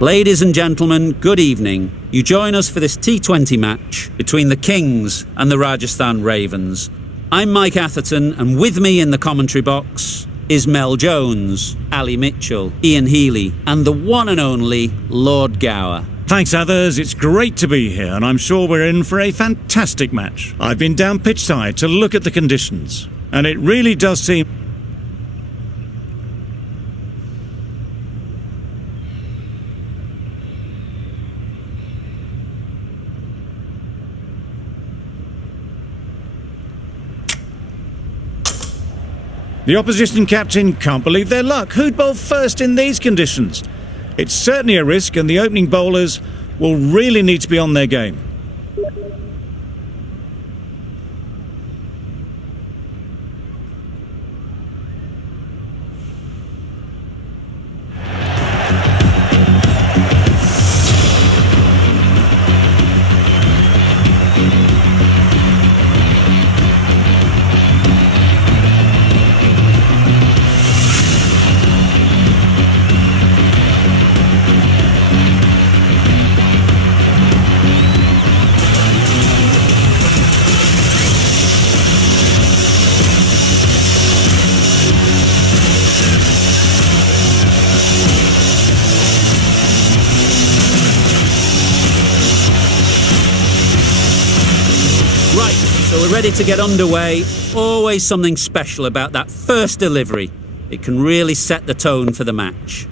Ladies and gentlemen, good evening. You join us for this T20 match between the Kings and the Rajasthan Ravens. I'm Mike Atherton, and with me in the commentary box is Mel Jones, Ali Mitchell, Ian Healy, and the one and only Lord Gower. Thanks, others. It's great to be here, and I'm sure we're in for a fantastic match. I've been down pitch side to look at the conditions, and it really does seem... The opposition captain can't believe their luck. Who'd bowl first in these conditions? It's certainly a risk, and the opening bowlers will really need to be on their game. So we're ready to get underway. Always something special about that first delivery. It can really set the tone for the match.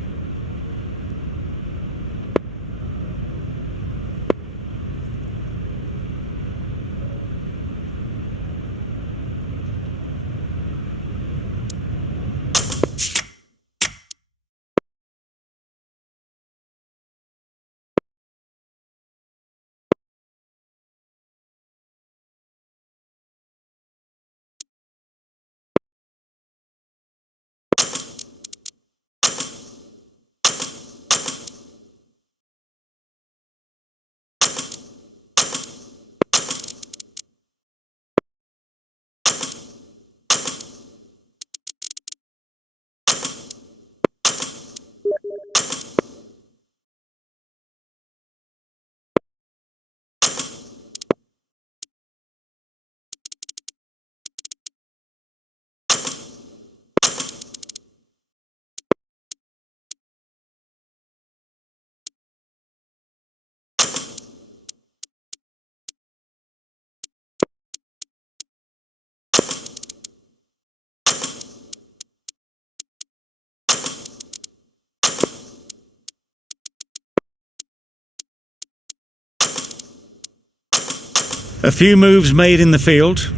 A few moves made in the field.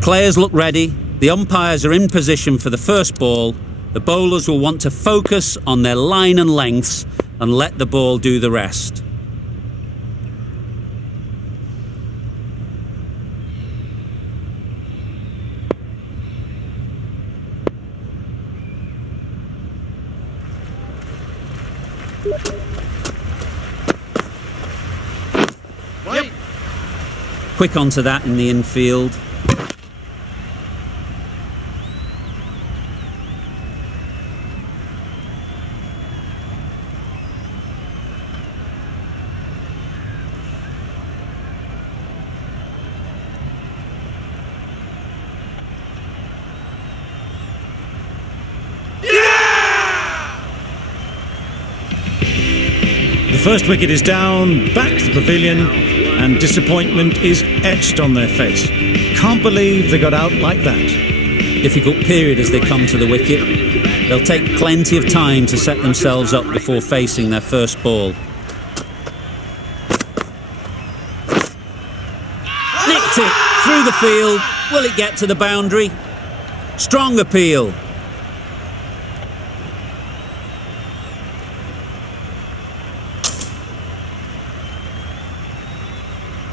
Players look ready. The umpires are in position for the first ball. The bowlers will want to focus on their line and lengths and let the ball do the rest. Yep. Quick onto that in the infield. The first wicket is down, back to the pavilion, and disappointment is etched on their face. Can't believe they got out like that. Difficult period as they come to the wicket. They'll take plenty of time to set themselves up before facing their first ball. Nicked it through the field. Will it get to the boundary? Strong appeal.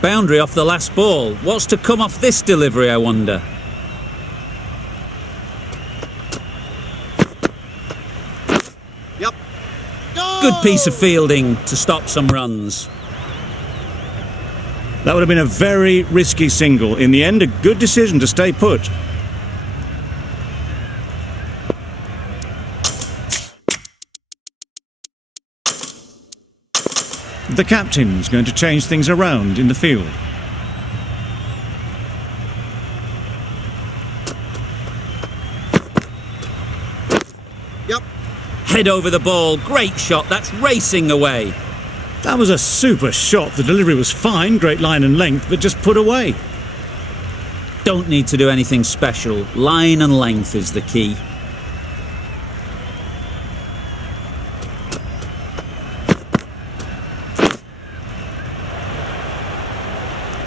Boundary off the last ball. What's to come off this delivery, I wonder? Yep. Go! Good piece of fielding to stop some runs. That would have been a very risky single. In the end, a good decision to stay put. The captain's going to change things around in the field. Yep. Head over the ball. Great shot. That's racing away. That was a super shot. The delivery was fine, great line and length, but just put away. Don't need to do anything special. Line and length is the key.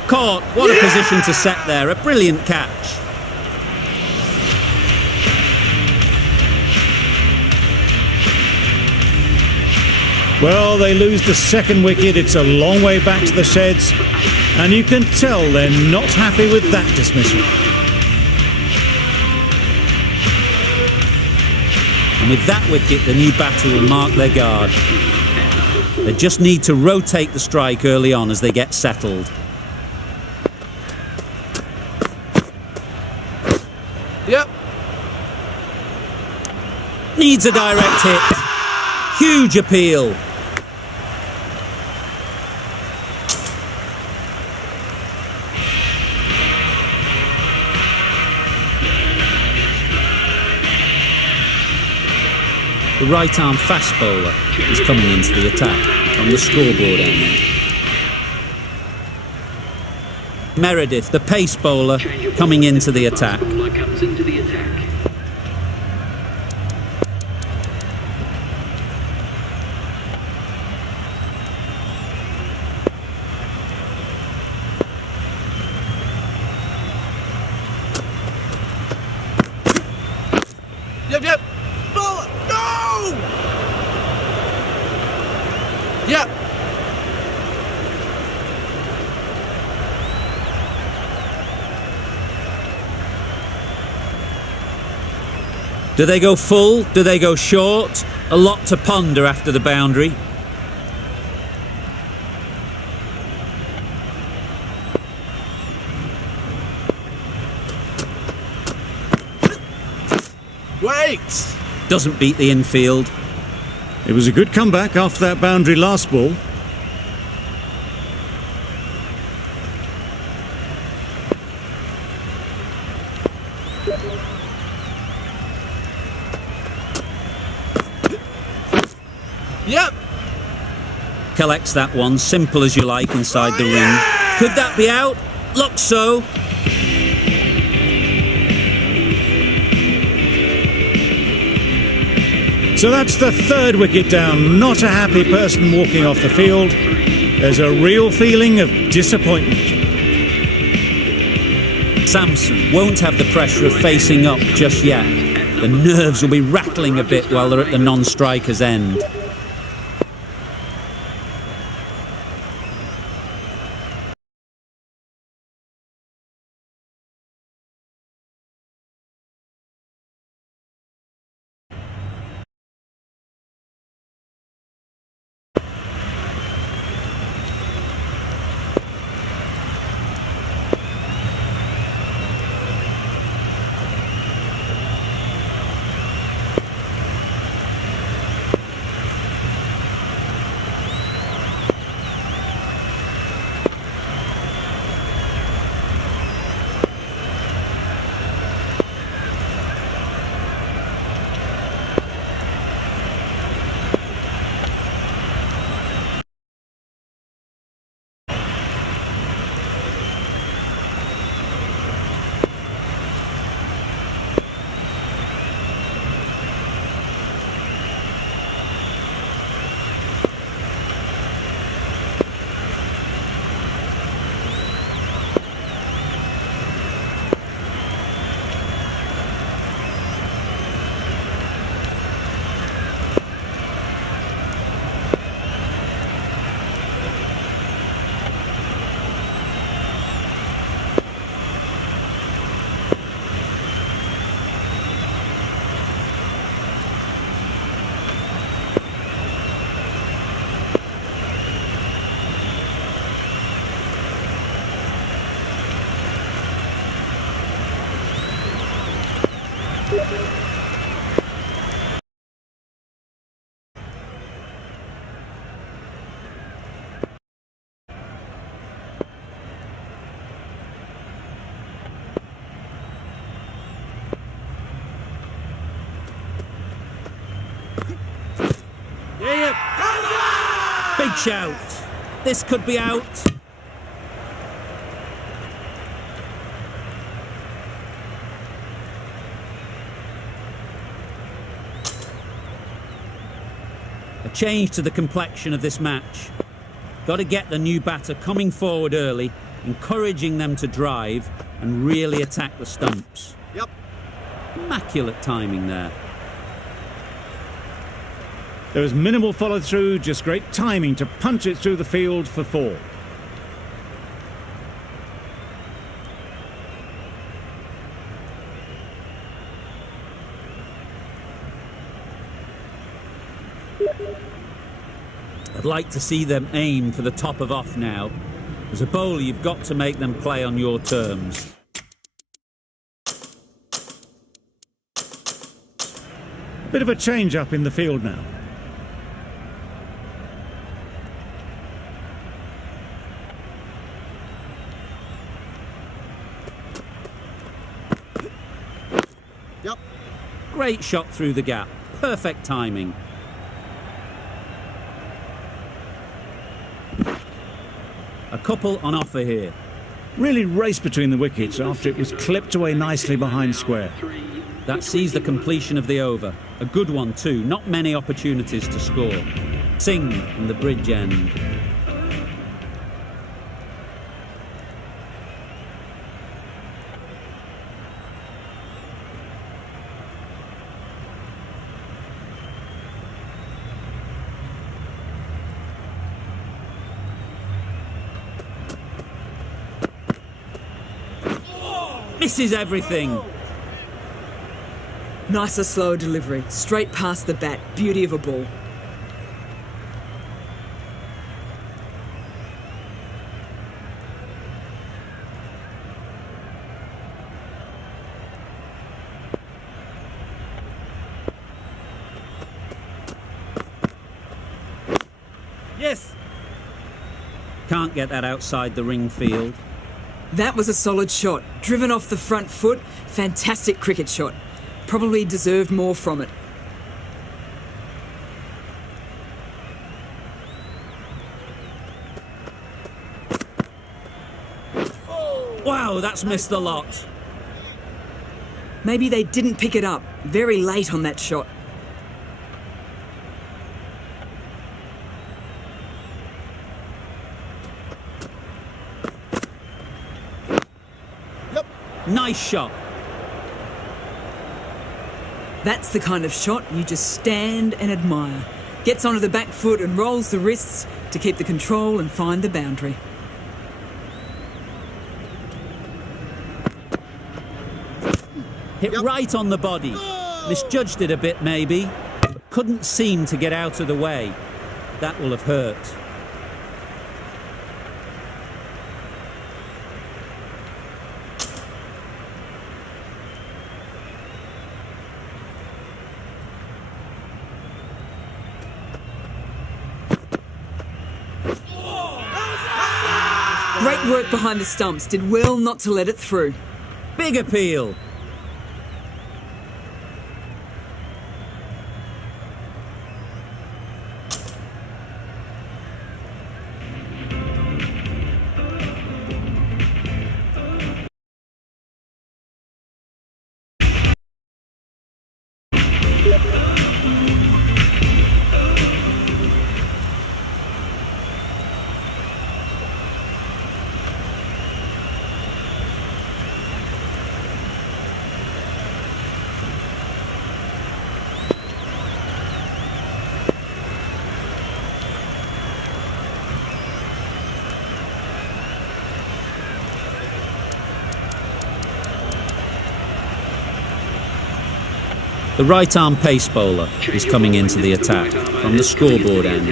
Caught. What a position to set there. A brilliant catch. Well, they lose the second wicket. It's a long way back to the sheds, and you can tell they're not happy with that dismissal. And with that wicket, the new batter will mark their guard. They just need to rotate the strike early on as they get settled. Yep. Needs a direct hit. Huge appeal. The right-arm fast bowler is coming into the attack on the scoreboard end. Meredith, the pace bowler, coming into the attack. Yep. Ball. No! Yep. Do they go full? Do they go short? A lot to ponder after the boundary. Wait! Doesn't beat the infield. It was a good comeback after that boundary last ball. Yep. Collects that one, simple as you like, inside the ring. Could that be out? Looks so. So that's the third wicket down. Not a happy person walking off the field. There's a real feeling of disappointment. Samson won't have the pressure of facing up just yet. The nerves will be rattling a bit while they're at the non-striker's end. Good shout. This could be out. A change to the complexion of this match. Got to get the new batter coming forward early, encouraging them to drive and really attack the stumps. Yep. Immaculate timing there. There was minimal follow-through, just great timing to punch it through the field for 4. I'd like to see them aim for the top of off now. As a bowler, you've got to make them play on your terms. Bit of a change up in the field now. Yep. Great shot through the gap. Perfect timing. A couple on offer here. Really raced between the wickets after it was clipped away nicely behind square. That sees the completion of the over. A good one too. Not many opportunities to score. Singh from the bridge end. Misses everything. Nicer slow delivery, straight past the bat, beauty of a ball. Yes. Can't get that outside the ring field. That was a solid shot, driven off the front foot, fantastic cricket shot. Probably deserved more from it. Wow, that's missed the lot. Maybe they didn't pick it up, very late on that shot. Yep. Nice shot. That's the kind of shot you just stand and admire. Gets onto the back foot and rolls the wrists to keep the control and find the boundary. Hit right on the body. Misjudged it a bit maybe. But couldn't seem to get out of the way. That will have hurt. Great work behind the stumps, did well not to let it through. Big appeal. The right-arm pace bowler is coming into the attack from the scoreboard end.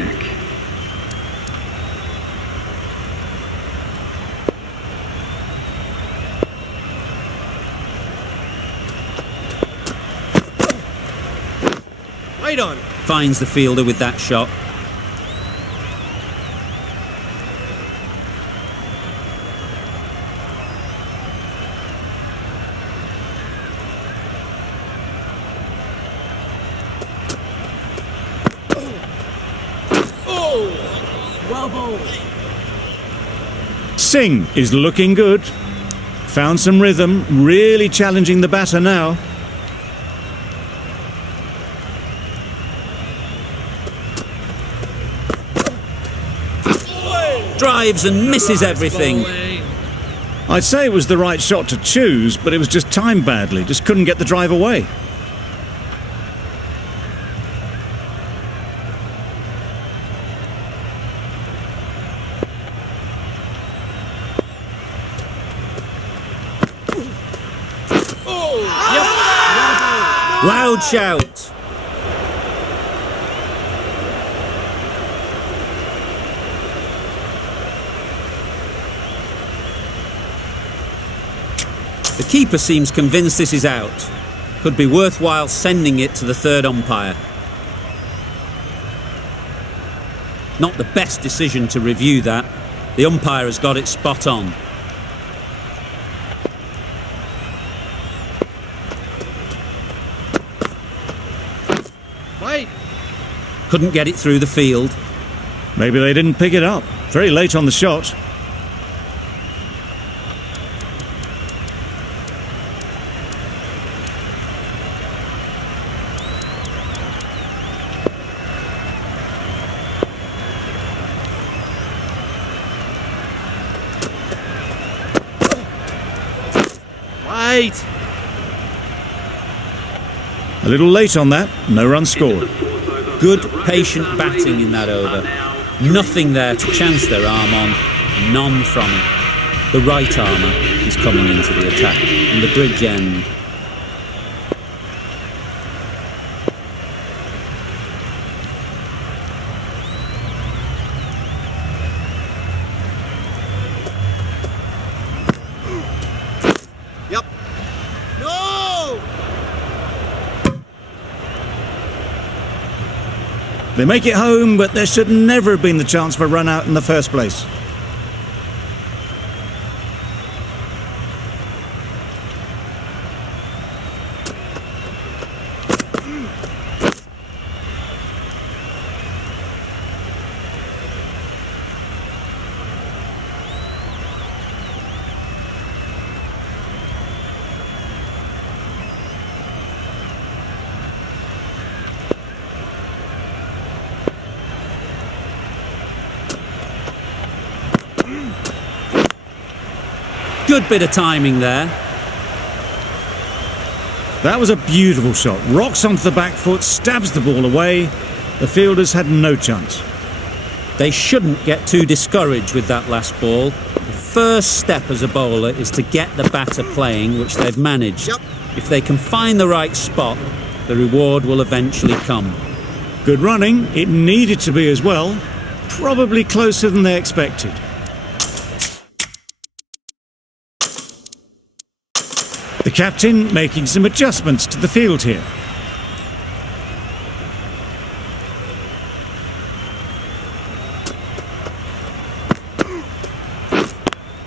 Right on. Finds the fielder with that shot. Singh is looking good. Found some rhythm, really challenging the batter now. Drives and misses everything. I'd say it was the right shot to choose, but it was just timed badly. Just couldn't get the drive away. Loud shout. The keeper seems convinced this is out. Could be worthwhile sending it to the third umpire. Not the best decision to review that. The umpire has got it spot on. Wait. Couldn't get it through the field. Maybe they didn't pick it up. Very late on the shot. Wait. A little late on that. No run scored. Good, patient batting in that over. Nothing there to chance their arm on. None from it. The right armour is coming into the attack. And the bridge end. Yep. No! They make it home, but there should never have been the chance for a run out in the first place. Good bit of timing there. That was a beautiful shot. Rocks onto the back foot, stabs the ball away. The fielders had no chance. They shouldn't get too discouraged with that last ball. The first step as a bowler is to get the batter playing, which they've managed. Yep. If they can find the right spot, the reward will eventually come. Good running. It needed to be as well. Probably closer than they expected. The captain making some adjustments to the field here.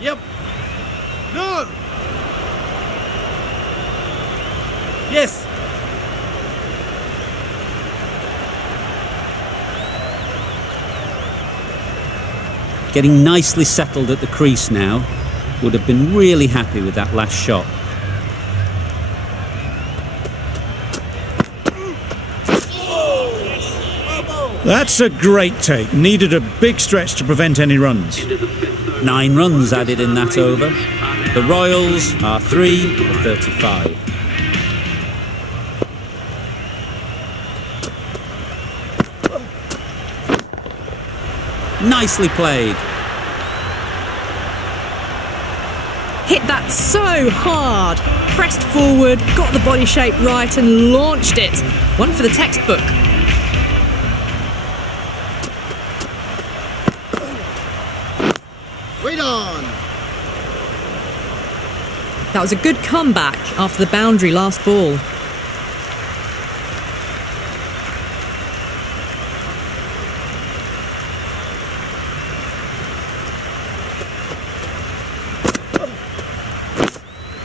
Yep. No! Yes! Getting nicely settled at the crease now. Would have been really happy with that last shot. That's a great take. Needed a big stretch to prevent any runs. 9 runs added in that over. The Royals are 3 for 35. Nicely played. Hit that so hard. Pressed forward, got the body shape right and launched it. One for the textbook. Wait on! That was a good comeback after the boundary last ball.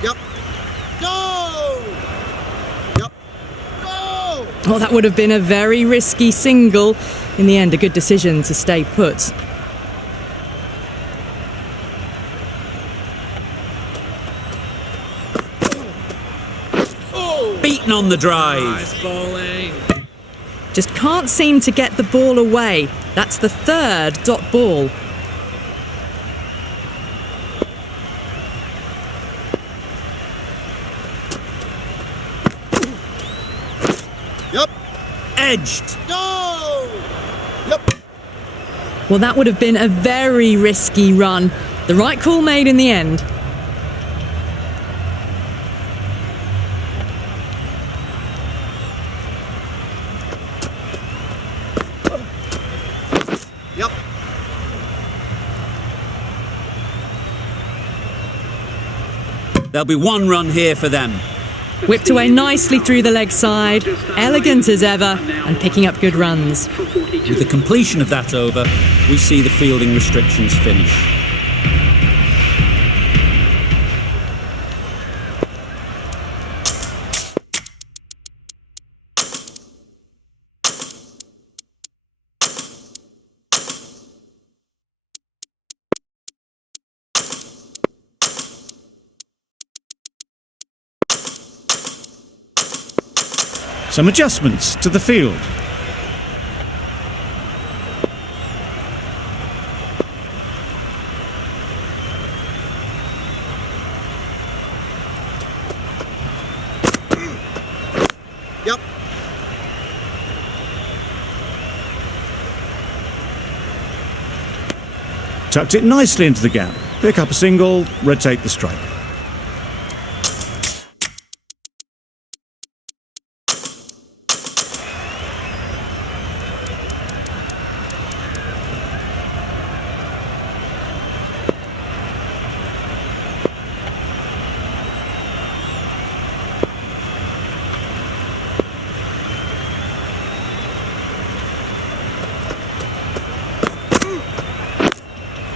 Yep. Go! Yep. Go! Well, that would have been a very risky single. In the end, a good decision to stay put. Beaten on the drive. Nice bowling. Just can't seem to get the ball away. That's the third dot ball. Yep. Edged. Go. Yep. Well, that would have been a very risky run. The right call made in the end. Yep. There'll be one run here for them. Whipped away nicely through the leg side, elegant as ever, and picking up good runs. With the completion of that over, we see the fielding restrictions finish. Some adjustments to the field. Yep. Tucked it nicely into the gap. Pick up a single, rotate the strike.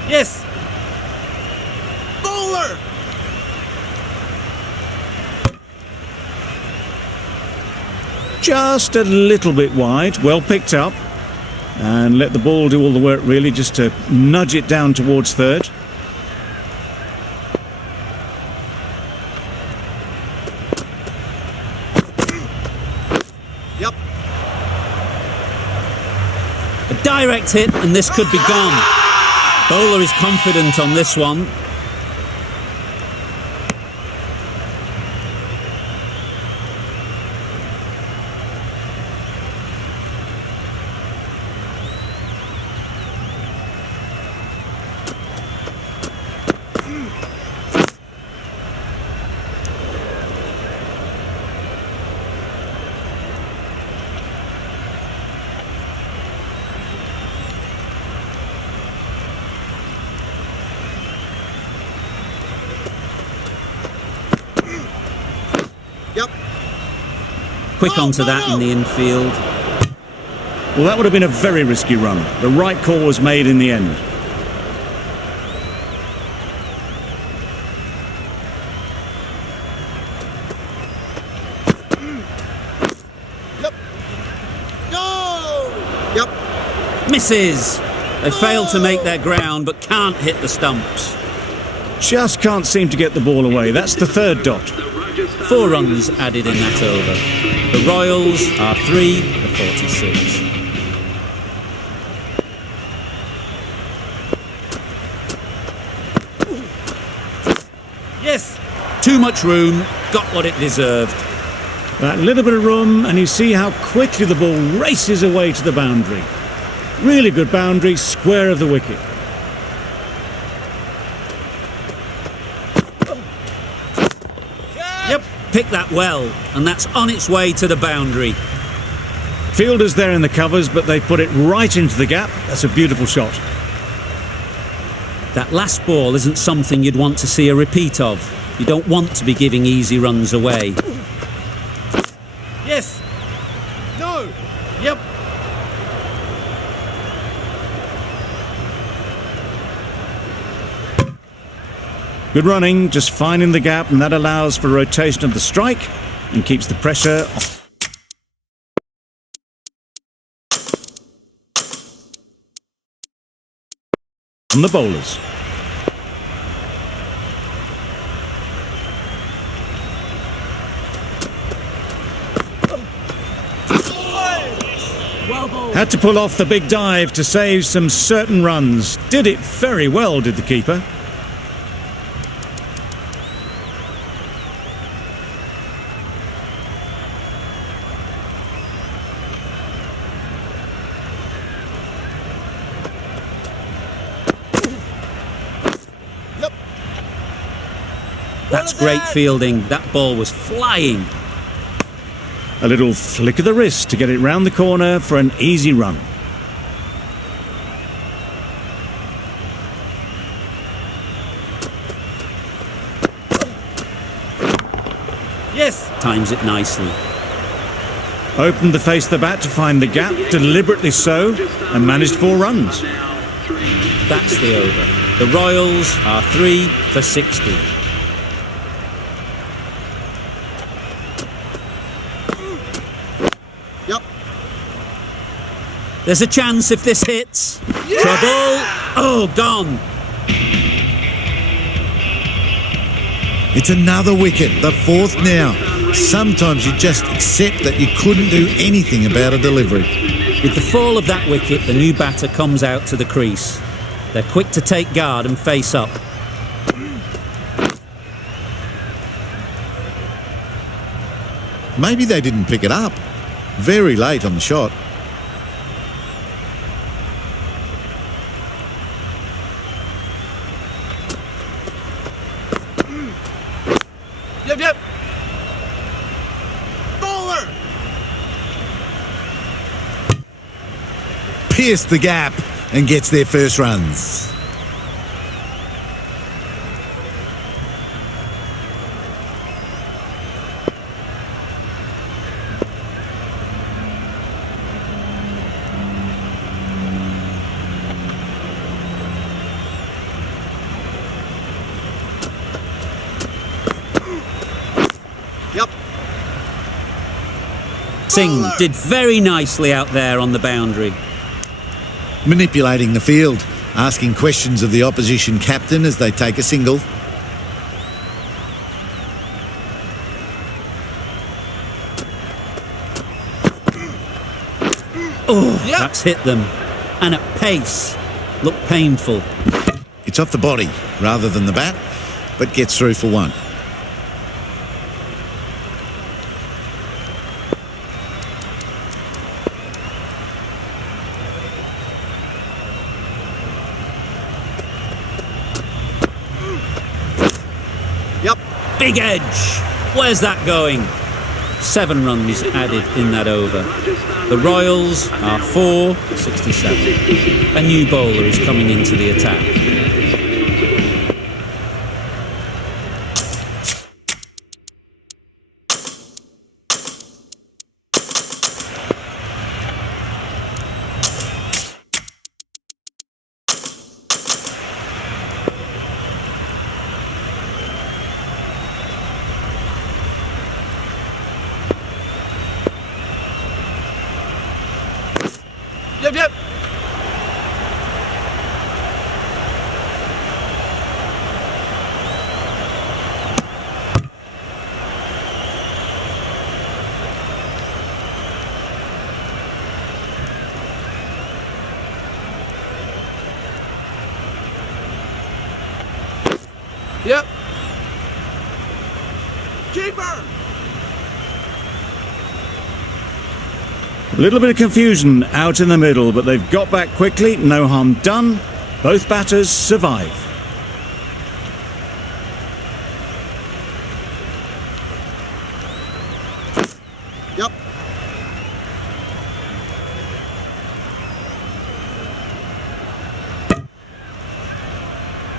Yes. Bowler. Just a little bit wide, well picked up. And let the ball do all the work really, just to nudge it down towards third. Yep. A direct hit and this could be gone. Bowler is confident on this one. Yep. Quick onto that in the infield. Well, that would have been a very risky run. The right call was made in the end. Yep. Go. Yep. Misses. They failed to make their ground but can't hit the stumps. Just can't seem to get the ball away. That's the third dot. 4 runs added in that over. The Royals are 3 for 46. Yes. Too much room, got what it deserved. That little bit of room, and you see how quickly the ball races away to the boundary. Really good boundary, square of the wicket. Yep. Picked that well, and that's on its way to the boundary. Fielders there in the covers, but they put it right into the gap. That's a beautiful shot. That last ball isn't something you'd want to see a repeat of. You don't want to be giving easy runs away. Yes. No. Yep. Good running, just finding the gap, and that allows for rotation of the strike and keeps the pressure off. On the bowlers. Had to pull off the big dive to save some certain runs. Did it very well, did the keeper. Yep. That's great fielding. That ball was flying. A little flick of the wrist to get it round the corner for an easy run. Yes. Times it nicely. Opened the face of the bat to find the gap, deliberately so, and managed 4 runs. That's the over. The Royals are 3 for 60. Yep. There's a chance if this hits. Trouble. Oh, gone. It's another wicket, the 4th now. Sometimes you just accept that you couldn't do anything about a delivery. With the fall of that wicket, the new batter comes out to the crease. They're quick to take guard and face up. Maybe they didn't pick it up. Very late on the shot. Yep, yep. Bowler. Pierced the gap and gets their first runs. Yep. Singh did very nicely out there on the boundary. Manipulating the field, asking questions of the opposition captain as they take a single. Oh, that's hit them. And at pace. Looked painful. It's off the body rather than the bat, but gets through for 1. Yep. Big edge. Where's that going? 7 runs added in that over. The Royals are 4 for 67. A new bowler is coming into the attack. Yep, yep. Yep. Keeper. A little bit of confusion out in the middle, but they've got back quickly. No harm done. Both batters survive. Yep.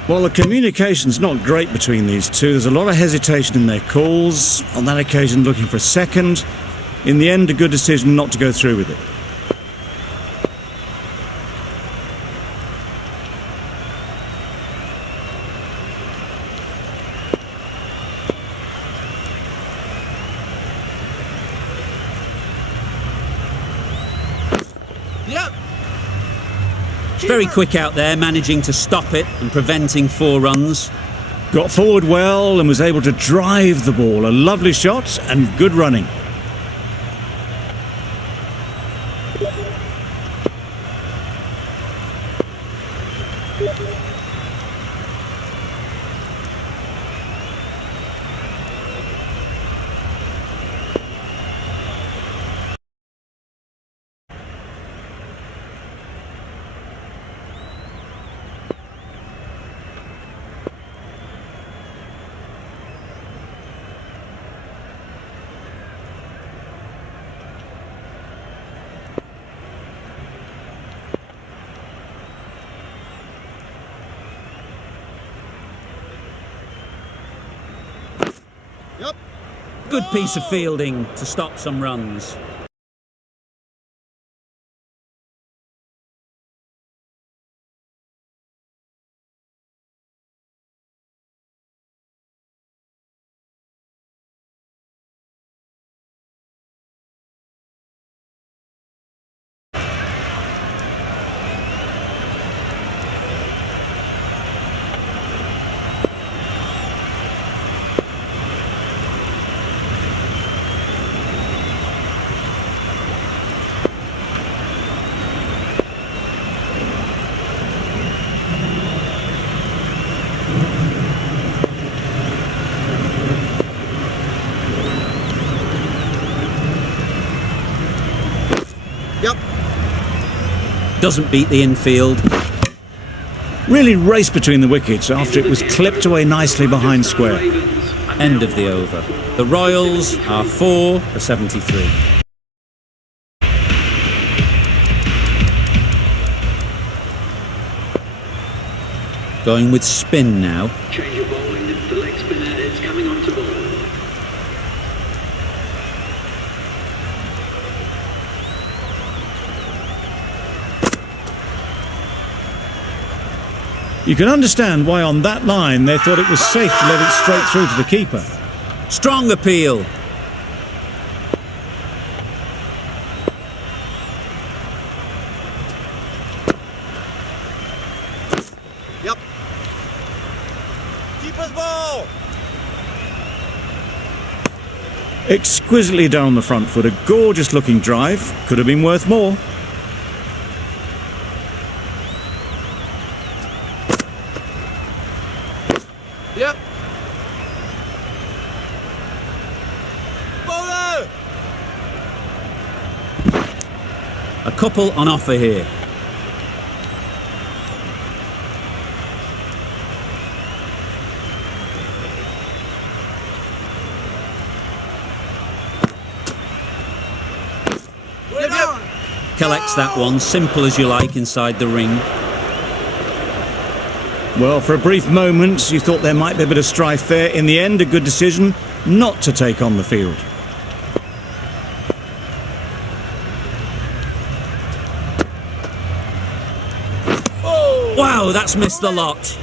Well, the communication's not great between these two. There's a lot of hesitation in their calls. On that occasion, looking for a second. In the end, a good decision not to go through with it. Yep. Very quick out there, managing to stop it and preventing 4 runs. Got forward well and was able to drive the ball. A lovely shot and good running. Yep. Good piece of fielding to stop some runs. Yep. Doesn't beat the infield. Really raced between the wickets after it was clipped away nicely behind square. End of the over. The Royals are 4 for 73. Going with spin now. Change your bowling. The leg spinner is coming on to ball. You can understand why on that line they thought it was safe to let it straight through to the keeper. Strong appeal. Yep. Keeper's ball. Exquisitely down the front foot, a gorgeous looking drive. Could have been worth more. Yep. Bowler. A couple on offer here. Yep, yep. Collects that one, simple as you like, inside the ring. Well, for a brief moment, you thought there might be a bit of strife there. In the end, a good decision not to take on the field. Wow, that's missed the lot.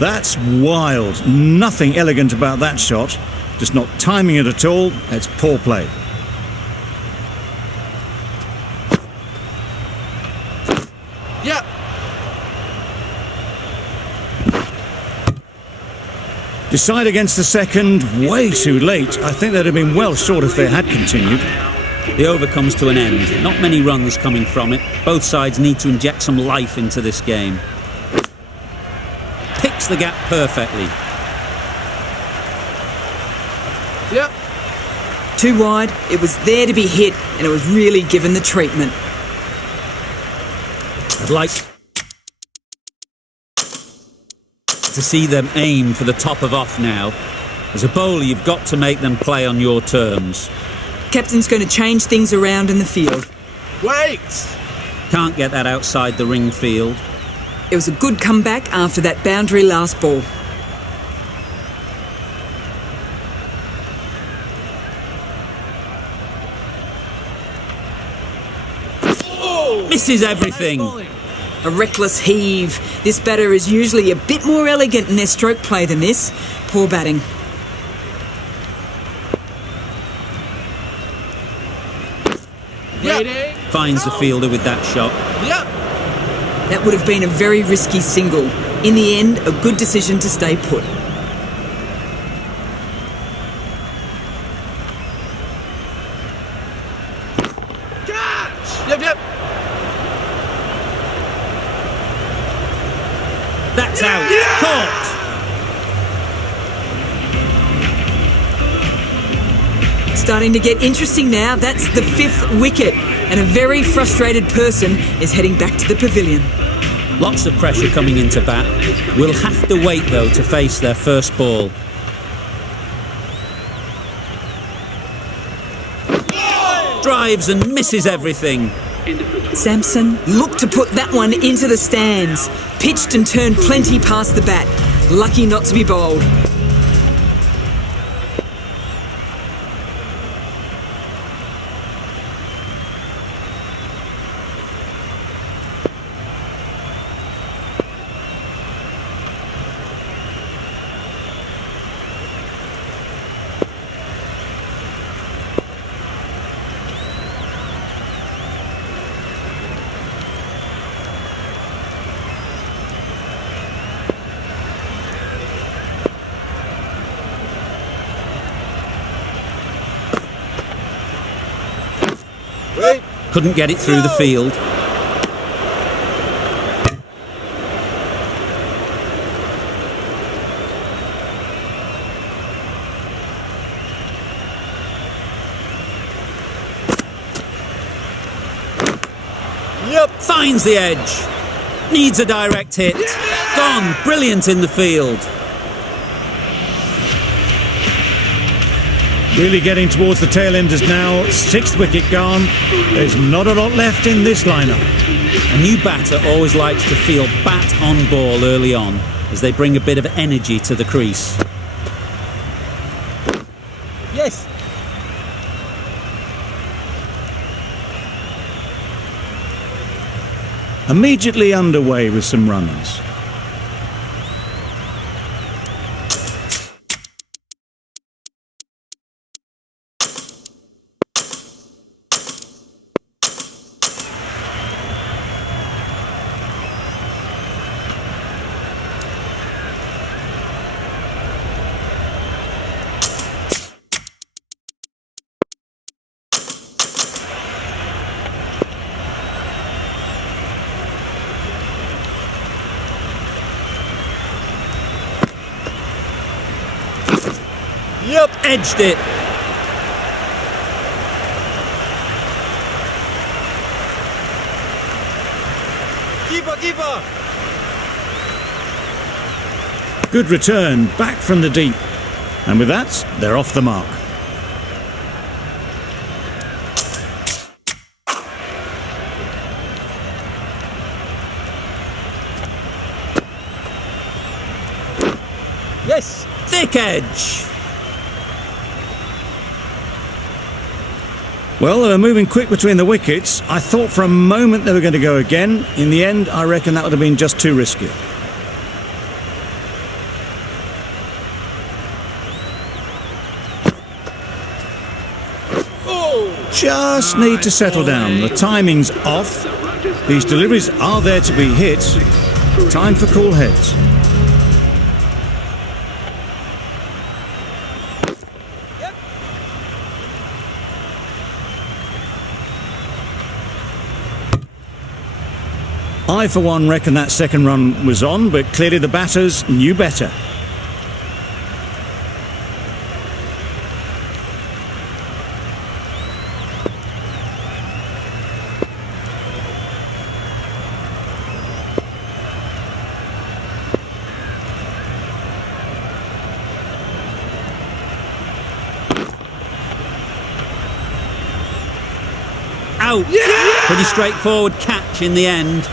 That's wild. Nothing elegant about that shot. Just not timing it at all. It's poor play. Yep. Decide against the second, way too late. I think they'd have been well short if they had continued. The over comes to an end. Not many runs coming from it. Both sides need to inject some life into this game. Picks the gap perfectly. Yep. Too wide, it was there to be hit, and it was really given the treatment. I'd like to see them aim for the top of off now. As a bowler, you've got to make them play on your terms. Captain's going to change things around in the field. Wait. Can't get that outside the ring field. It was a good comeback after that boundary last ball. Misses everything. A reckless heave. This batter is usually a bit more elegant in their stroke play than this. Poor batting. Waiting. Finds the fielder with that shot. Yep. That would have been a very risky single. In the end, a good decision to stay put. Catch. Yep, yep. That's out. Caught. Starting to get interesting now. That's the 5th wicket. And a very frustrated person is heading back to the pavilion. Lots of pressure coming into bat. We'll have to wait, though, to face their first ball. Drives and misses everything. Sampson looked to put that one into the stands. Pitched and turned plenty past the bat. Lucky not to be bowled. Couldn't get it through the field. Yep. Finds the edge. Needs a direct hit. Gone. Brilliant in the field. Really getting towards the tail enders now. 6th wicket gone. There's not a lot left in this lineup. A new batter always likes to feel bat on ball early on, as they bring a bit of energy to the crease. Yes. Immediately underway with some runs. Yep. Edged it. Keeper. Good return, back from the deep. And with that, they're off the mark. Yes. Thick edge. Well, they were moving quick between the wickets. I thought for a moment they were going to go again. In the end, I reckon that would have been just too risky. Just need to settle down. The timing's off. These deliveries are there to be hit. Time for cool heads. I, for one, reckon that second run was on, but clearly the batters knew better. Out. Pretty straightforward catch in the end.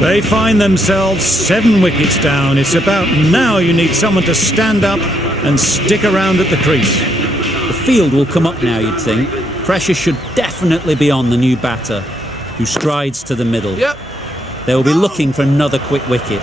They find themselves 7 wickets down. It's about now you need someone to stand up and stick around at the crease. The field will come up now, you'd think. Pressure should definitely be on the new batter, who strides to the middle. Yep. They will be looking for another quick wicket.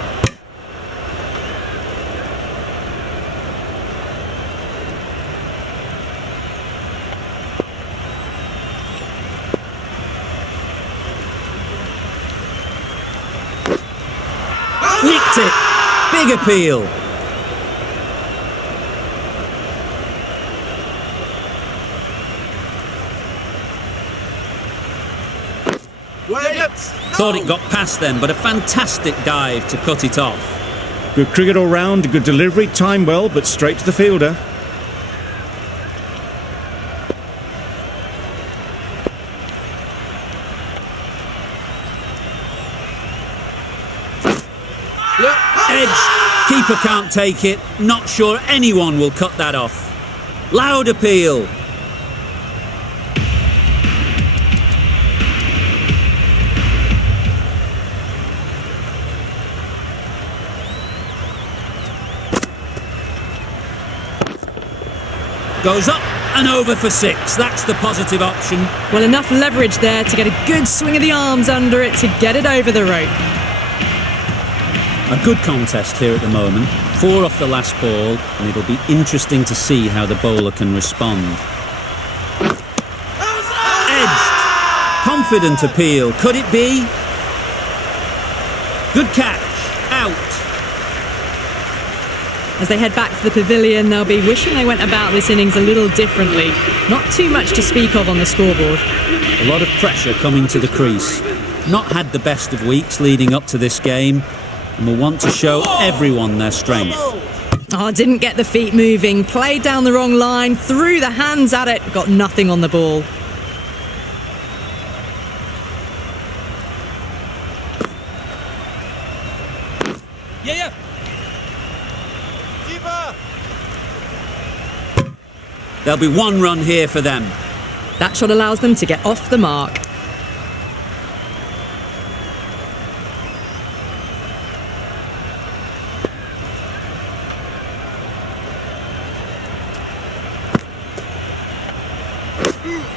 Nicked it. Big appeal. Wait. Thought it got past them, but a fantastic dive to cut it off. Good cricket all round, good delivery, timed well, but straight to the fielder. Edge. Keeper can't take it. Not sure anyone will cut that off. Loud appeal. Goes up and over for 6. That's the positive option. Well, enough leverage there to get a good swing of the arms under it to get it over the rope. A good contest here at the moment. 4 off the last ball, and it'll be interesting to see how the bowler can respond. Edged. Confident appeal. Could it be? Good catch. Out. As they head back to the pavilion, they'll be wishing they went about this innings a little differently. Not too much to speak of on the scoreboard. A lot of pressure coming to the crease. Not had the best of weeks leading up to this game, and will want to show everyone their strength. Oh, didn't get the feet moving, played down the wrong line, threw the hands at it, got nothing on the ball. Yeah. Keeper. There'll be one run here for them. That shot allows them to get off the mark.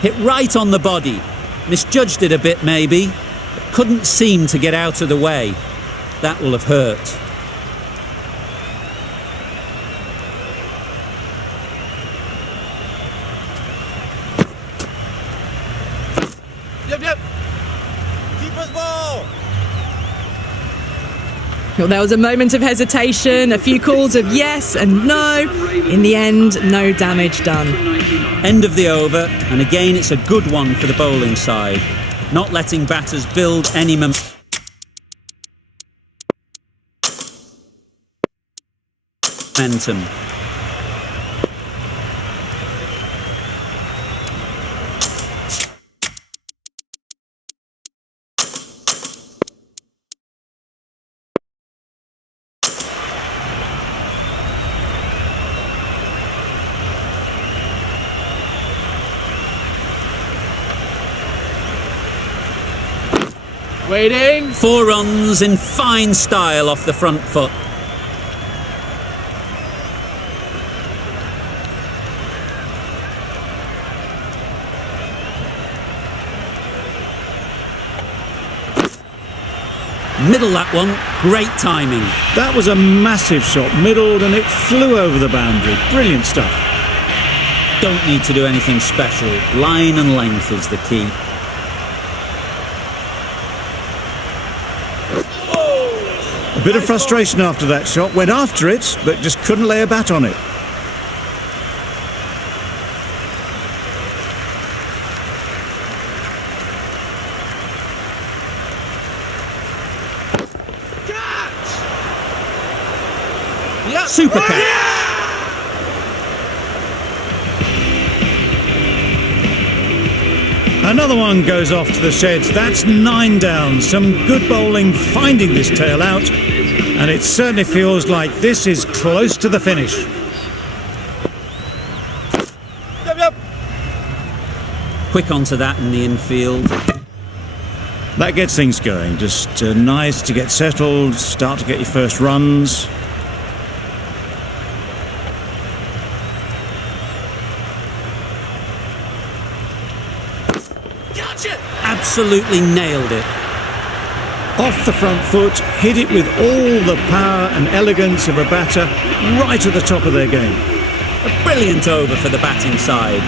Hit right on the body. Misjudged it a bit maybe, but couldn't seem to get out of the way. That will have hurt. Yep. Keeper's ball. Well, there was a moment of hesitation, a few calls of yes and no. In the end, no damage done. End of the over, and again it's a good one for the bowling side. Not letting batters build any momentum. Waiting. 4 runs in fine style off the front foot. Middle that one, great timing. That was a massive shot, middled, and it flew over the boundary. Brilliant stuff. Don't need to do anything special. Line and length is the key. A bit of frustration after that shot. Went after it, but just couldn't lay a bat on it. Yeah. Super catch. Another one goes off to the sheds. That's 9 down. Some good bowling finding this tail out, and it certainly feels like this is close to the finish. Yep. Quick onto that in the infield. That gets things going. Just nice to get settled, start to get your first runs. Absolutely nailed it. Off the front foot, hit it with all the power and elegance of a batter right at the top of their game. A brilliant over for the batting side.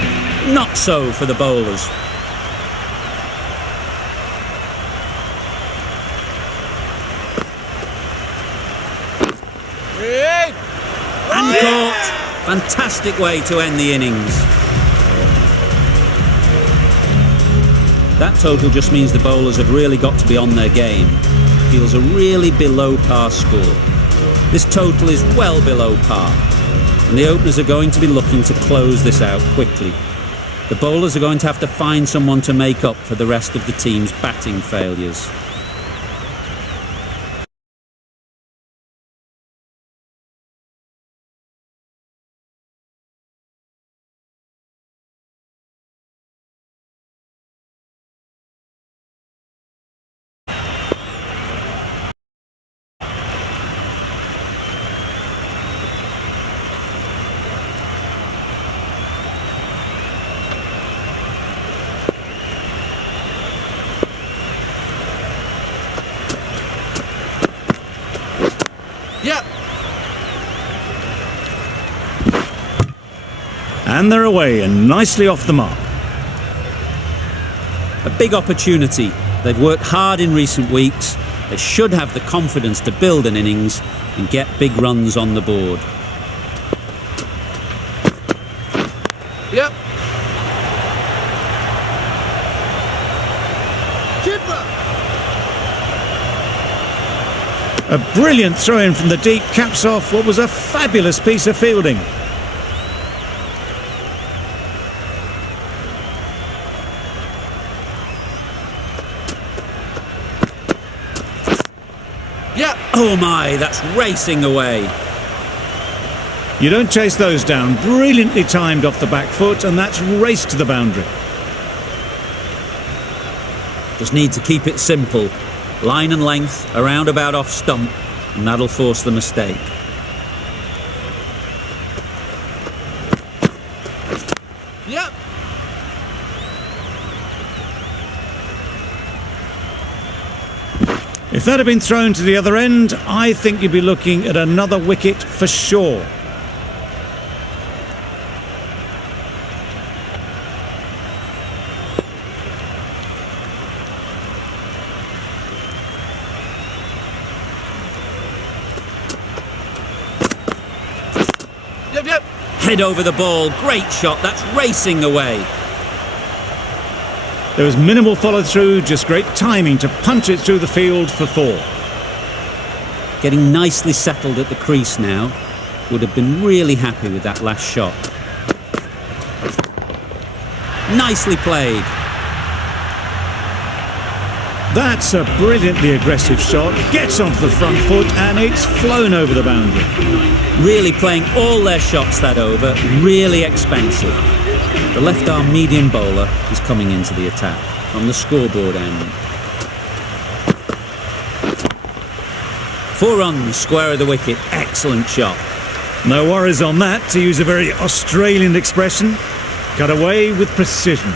Not so for the bowlers. And caught. Fantastic way to end the innings. That total just means the bowlers have really got to be on their game. Feels a really below par score. This total is well below par, and the openers are going to be looking to close this out quickly. The bowlers are going to have to find someone to make up for the rest of the team's batting failures. Yeah. And they're away and nicely off the mark. A big opportunity. They've worked hard in recent weeks. They should have the confidence to build an innings and get big runs on the board. Yep. Keeper. A brilliant throw-in from the deep caps off what was a fabulous piece of fielding. Yep. Oh my, that's racing away. You don't chase those down. Brilliantly timed off the back foot, and that's raced to the boundary. Just need to keep it simple. Line and length, around about off stump, and that'll force the mistake. Yep. If that had been thrown to the other end, I think you'd be looking at another wicket for sure. Yep, yep. Head over the ball, great shot, that's racing away. There was minimal follow-through, just great timing to punch it through the field for 4. Getting nicely settled at the crease now. Would have been really happy with that last shot. Nicely played. That's a brilliantly aggressive shot. Gets onto the front foot and it's flown over the boundary. Really playing all their shots that over, really expensive. The left-arm medium bowler is coming into the attack from the scoreboard end. 4 runs, square of the wicket, excellent shot. No worries on that, to use a very Australian expression. Cut away with precision.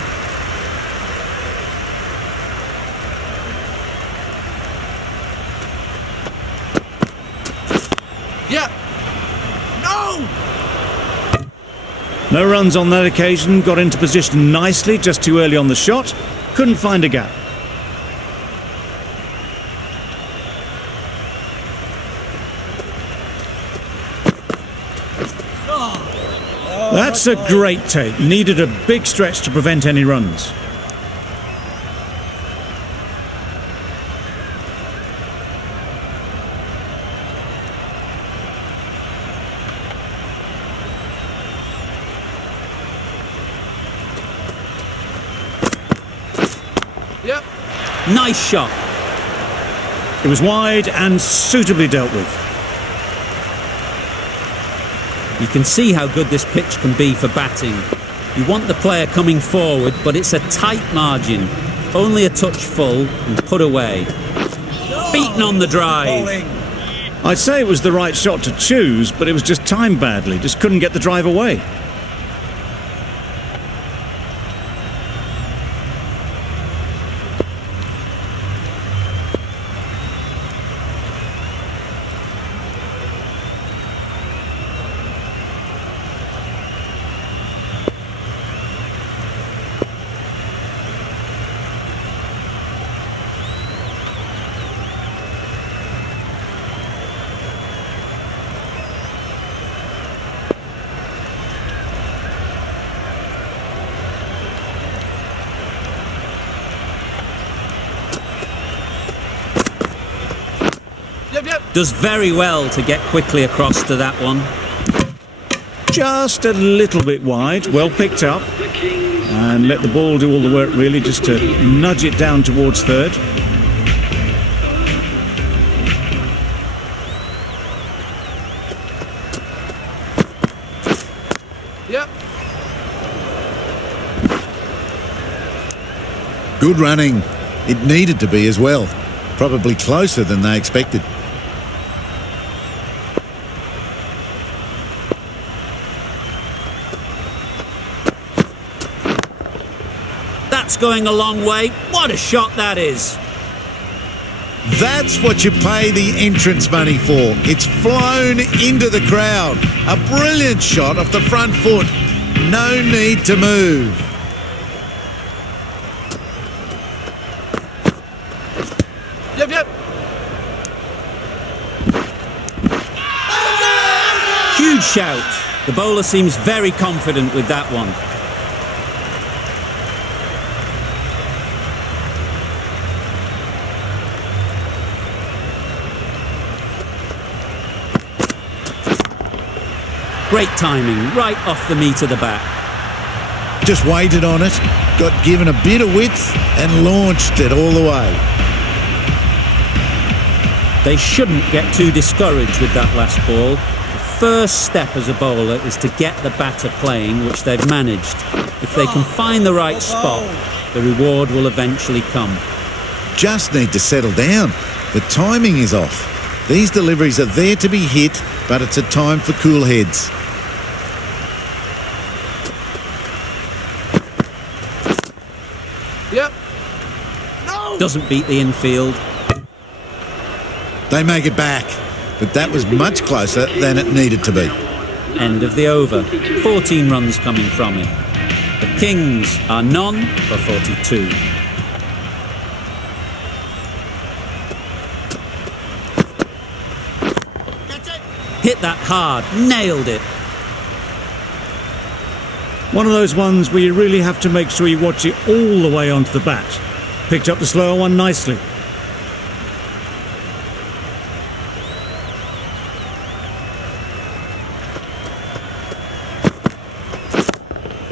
Yep. No! No runs on that occasion, got into position nicely, just too early on the shot. Couldn't find a gap. That's a great take. Needed a big stretch to prevent any runs. Yep. Nice shot. It was wide and suitably dealt with. You can see how good this pitch can be for batting. You want the player coming forward, but it's a tight margin. Only a touch full and put away. Beaten on the drive. I'd say it was the right shot to choose, but it was just timed badly. Just couldn't get the drive away. Yep, yep. Does very well to get quickly across to that one. Just a little bit wide, well picked up. The Kings. And let the ball do all the work really, just to nudge it down towards third. Yep. Good running. It needed to be as well. Probably closer than they expected. That's going a long way. What a shot that is. That's what you pay the entrance money for. It's flown into the crowd. A brilliant shot off the front foot. No need to move. Yep, yep. Huge shout. The bowler seems very confident with that one. Great timing, right off the meat of the bat. Just waited on it, got given a bit of width and launched it all the way. They shouldn't get too discouraged with that last ball. The first step as a bowler is to get the batter playing, which they've managed. If they can find the right spot, the reward will eventually come. Just need to settle down. The timing is off. These deliveries are there to be hit, but it's a time for cool heads. Yep. No! Doesn't beat the infield. They make it back, but that was much closer than it needed to be. End of the over. 14 runs coming from him. The Kings are none for 42. Hit that hard, nailed it. One of those ones where you really have to make sure you watch it all the way onto the bat. Picked up the slower one nicely.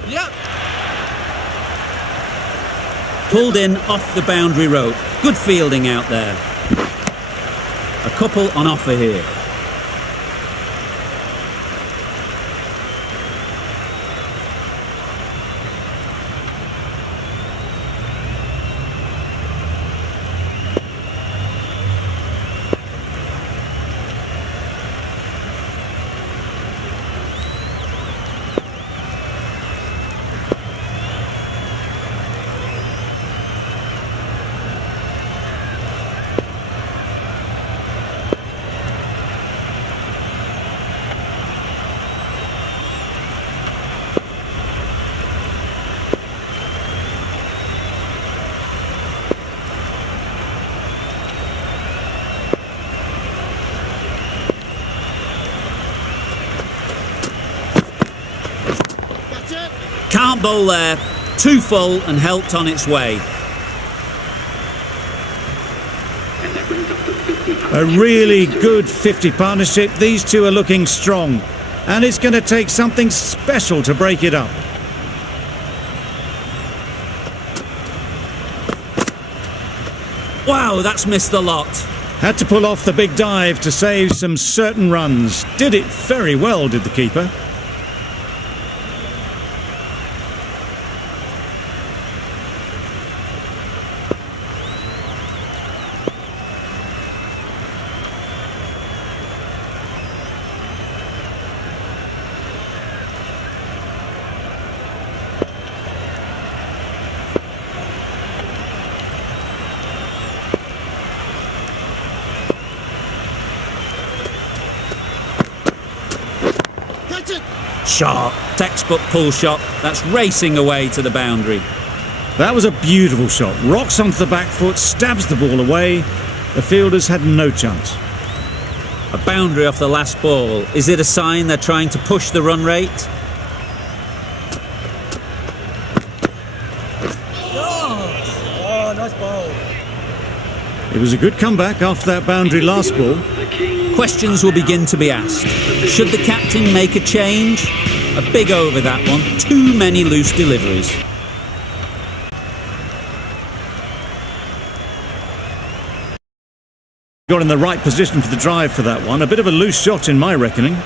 Yep. Pulled in off the boundary rope. Good fielding out there. A couple on offer here. Can't bowl there. Too full and helped on its way. A really good 50 partnership. These two are looking strong. And it's going to take something special to break it up. Wow, that's missed the lot. Had to pull off the big dive to save some certain runs. Did it very well, did the keeper. Sharp, textbook pull shot. That's racing away to the boundary. That was a beautiful shot. Rocks onto the back foot, stabs the ball away. The fielders had no chance. A boundary off the last ball. Is it a sign they're trying to push the run rate? Oh, nice ball. It was a good comeback after that boundary last ball. Questions will begin to be asked. Should the captain make a change? A big over that one. Too many loose deliveries. Got in the right position for the drive for that one. A bit of a loose shot in my reckoning.